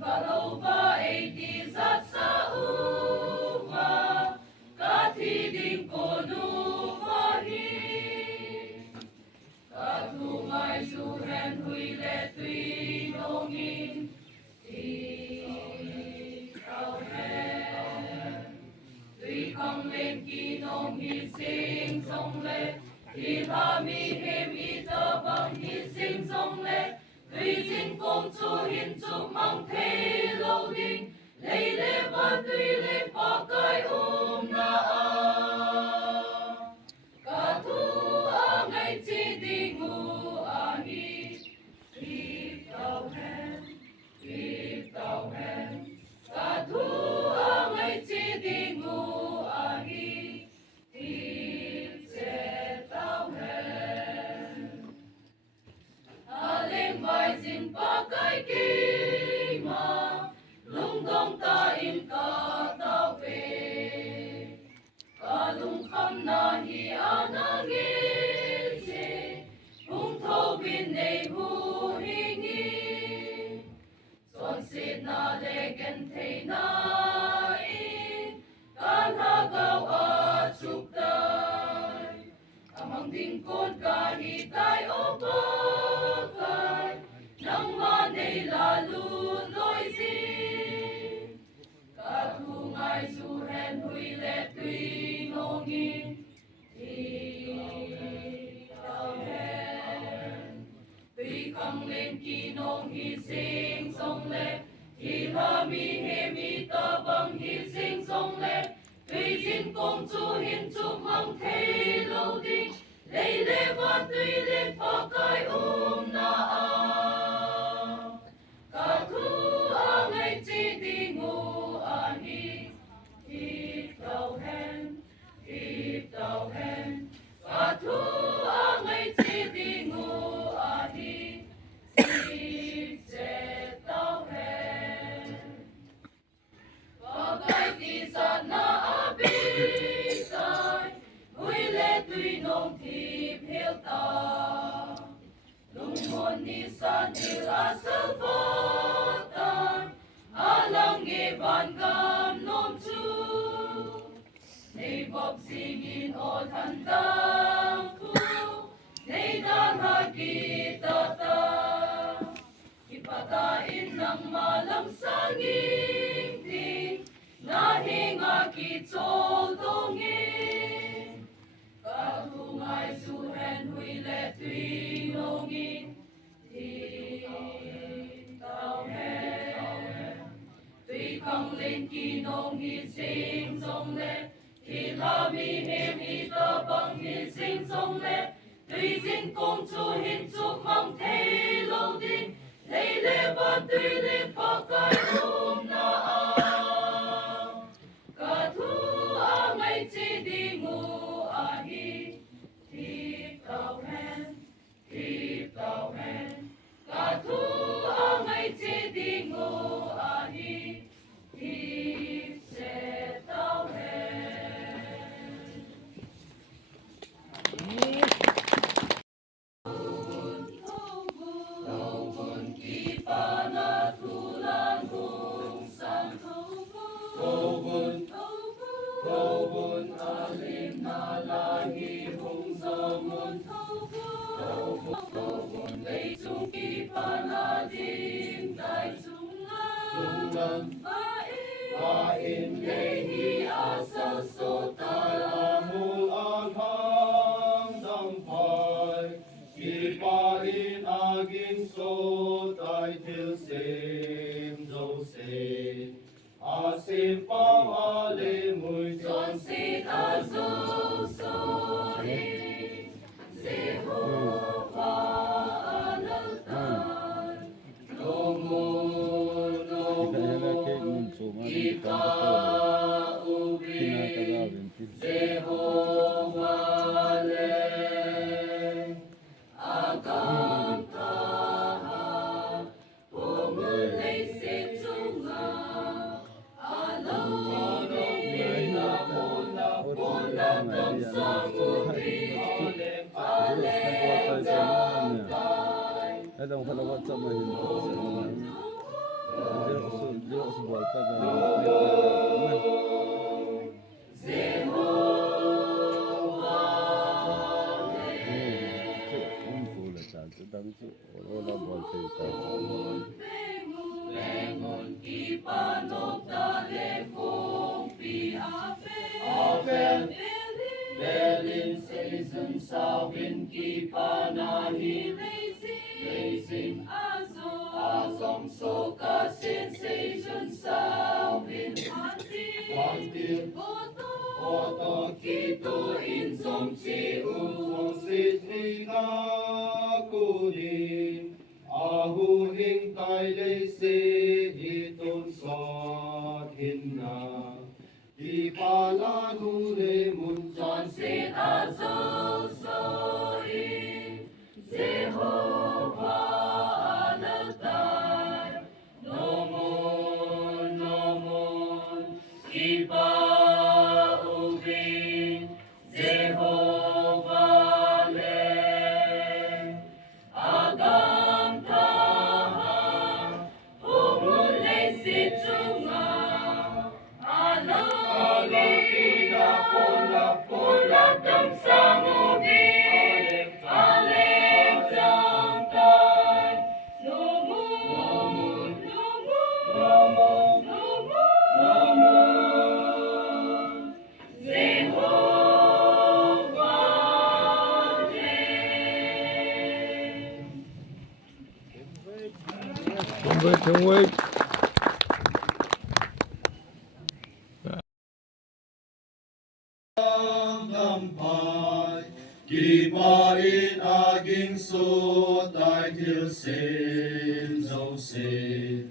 kalauba ay tizat sa uwa, katiding konumahi. Katumay suhen huile tui nongin, ikaw hen. Tui kang len kinong hising song le, ilhami him itabang hising song le, tui jing kong chu hin chu mang thei lo ding, lei le ba tui le pa kai na a. Katu angai chi ding u a hi, keep tau hen. Katu angai chi ding u a hi, keep che tau hen. Aleng bai jin pa kai ki ma, lung dong ta in ka tau ve. Kalung kham na hi anangin si, hung thâu bin nei hu hingi. Son sit na le gen thei na in, kan ha gao a chuk dai. Amang ding kon ka hi tai o pa kai, nang ma nei la lu loi si. Katu ngai su hen hui le tui nongin, ikaw hen. Tui kang len kinong hi sing song le, ilhami him itabang hi sing song le, tui jin kong chu hin chu mang thei lo ding, lei le ba tui le pa kai na a. Katu angai chi ding u a hi, keep tau hen. Katu angai chi ding u a hi, keep che tau hen. Pagai ti sa na a bitai, hui le tui nong ti phil ta. Lungmon ni sa til asal potan, alang e ban gam nom chu. Nei bob singin o than tang ku, nei dan ha kita ta. Ipata in nang malam sanging ting, nahinga ki chol dongin. Katungai su hen hui le tui nongin, tau hen. Tui kang len kinong hi sing song le, ilhami him itabang hi sing song le, tui jin kong chu hin chu mang thei lo ding, lei le ba tui le pa kai na a. Katu angai chi ding u a hi, keep tau hen. Katu angai chi ding u a hi, keep che tau hen. Thâu bun ki pa na thu lan hung sang thâu bun alim na la hi hung zo mun thâu bun lei chung ki pa na din tai chung lan ba in lei hi asa so tai Amul anhang dam pai, kipa in agin so tai til sem do se. Asim pao ale mui son sit azul soli, Jehovah analtan, Lomun ika ubi, Jehovah le, agam taha, pumulay situnga, هذا مخلوقات سماهين Lengon ipanok dalekong piapen. Apen, Berlin season sawin kipanahi. Lazing azong. Azong Sokasin season sawin antir. Antir. Oto. Oto Kito insong siu. Sitri nga kunin, ahuning taylay iton sa hinna. Ipalanure mun Johnson azul soin. Jehovah alatar. Nomon, nomon. Ipaubin. Jehovah le. Agam taha. Umulay si Tunga. Ulap dam sangubi. Alek zamtan. Nomon, nomon, nomon. Jehovah Don't wait. Lampay, kipain aging sutay tilsin Jose.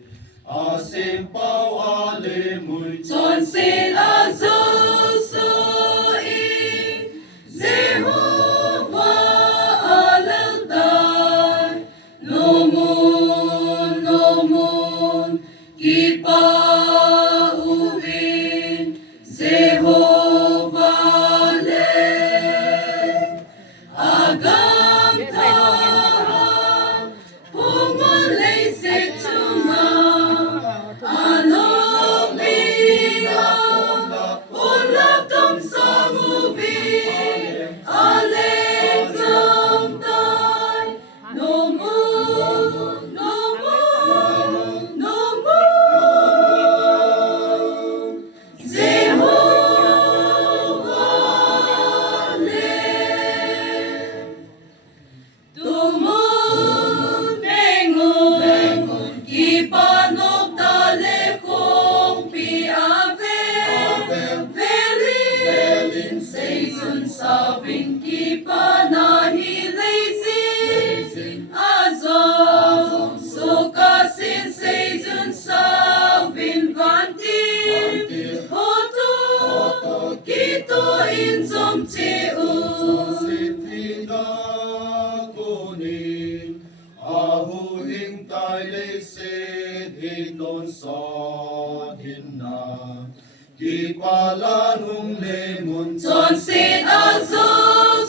Asimpaw alemuy Johnson azul soin. Jehovah alatar. Nomon, nomon. Kipaubin. Jehovah le. Agam taha. Umulay si Tunga. Ulap dam sangubi. Alek zamtan. Nomon, nomon, nomon. Jehovah le. Tumun bengon. Ipanok dalekong piaven. Velin season sabing kipanahi. Lazing azong. Sokasin season sabing vantin. Hoto. Kito insom tiun. Sitri nga kunin, ahuning taylay iton sa hinna. Kipalanong lemon Johnson azul